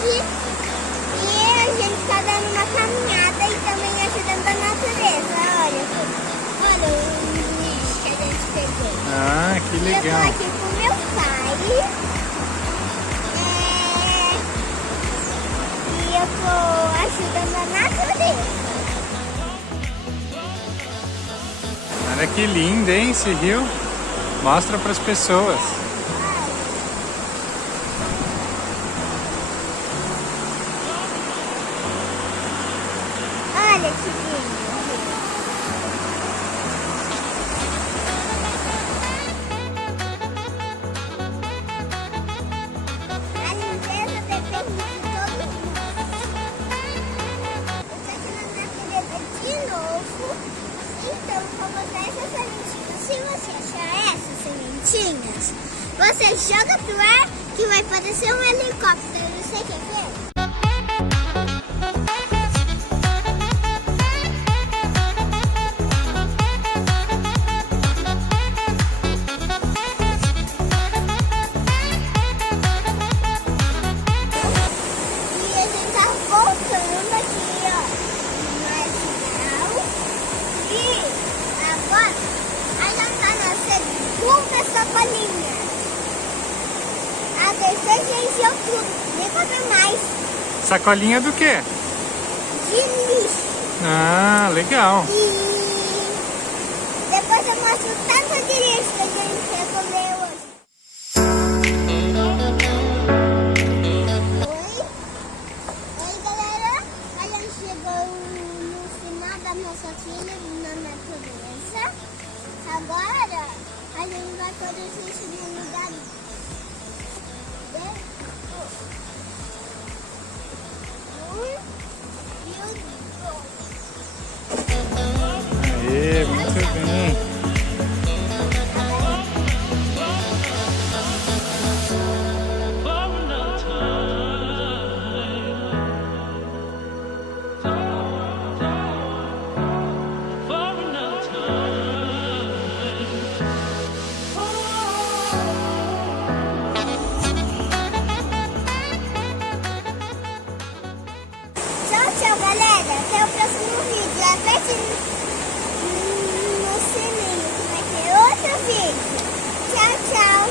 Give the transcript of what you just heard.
hoje. E a gente tá dando uma caminhada e também ajudando a natureza. Olha o lixo que a gente pegou. Ah, que legal. Eu tô aqui com meu pai. E eu tô ajudando a natureza. Olha que lindo, hein, esse rio. Mostra para as pessoas. Olha que lindo. A limpeza depende de todos nós. Eu tô aqui na natureza de novo. Então, vou botar essas sementinhas. Se você achar essas sementinhas, você joga pro ar que vai parecer um helicóptero. Você quer ver? Voltando aqui, ó, mais legal. E agora a gente tá na segunda sacolinha. A terceira já encheu tudo, nem conta mais. Sacolinha do quê? De lixo. Ah, legal. E depois eu mostro tanto de lixo que a gente recolheu hoje. Nossa filha na natureza. Agora a gente vai produzir isso no lugar. Aê, muito bem. Tchau, galera. Até o próximo vídeo. Aperte no sininho que vai ter outro vídeo. Tchau, tchau.